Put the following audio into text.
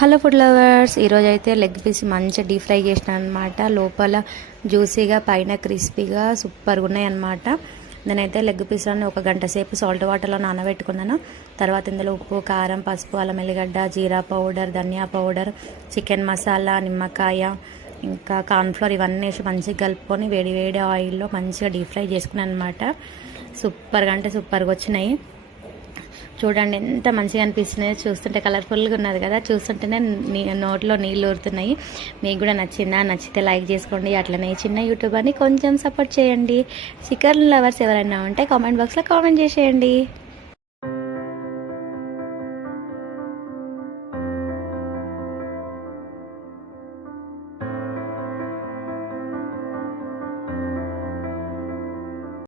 Hello food lovers, ఈరోజు అయితే leg piece మంచిగా డీప్ ఫ్రై చేసిన అనమాట. లోపల జ్యూసీగా పైన క్రిస్పీగా సూపర్గా ఉన్నాయి అనమాట. నేనైతే లెగ్ పీస్లను 1 గంట సేపు సాల్ట్ వాటర్లో నానబెట్టుకున్నాను. తర్వాత ఇందులో ఉప్పు, కారం, పసుపు, అల్లం ఎల్లిగడ్డ, జీరా పౌడర్, ధనియా పౌడర్, చికెన్ మసాలా, నిమ్మకాయ, ఇంకా కార్న్ఫ్లోర్ ఇవన్నీ వేసి మంచిగా కలుపుకొని వేడి వేడి ఆయిల్లో మంచిగా డీప్ ఫ్రై చేసుకున్నాను అనమాట. సూపర్గా అంటే సూపర్గా వచ్చినాయి. చూడండి ఎంత మంచిగా అనిపిస్తున్నాయో. చూస్తుంటే కలర్ఫుల్గా ఉన్నది కదా, చూస్తుంటేనే నోట్లో నీళ్ళు ఊరుతున్నాయి. మీకు కూడా నచ్చిందా? నచ్చితే లైక్ చేసుకోండి. అట్లనే చిన్న యూట్యూబర్ని కొంచెం సపోర్ట్ చేయండి. చికెన్ లవర్స్ ఎవరైనా ఉంటే కామెంట్ బాక్స్లో కామెంట్ చేసేయండి.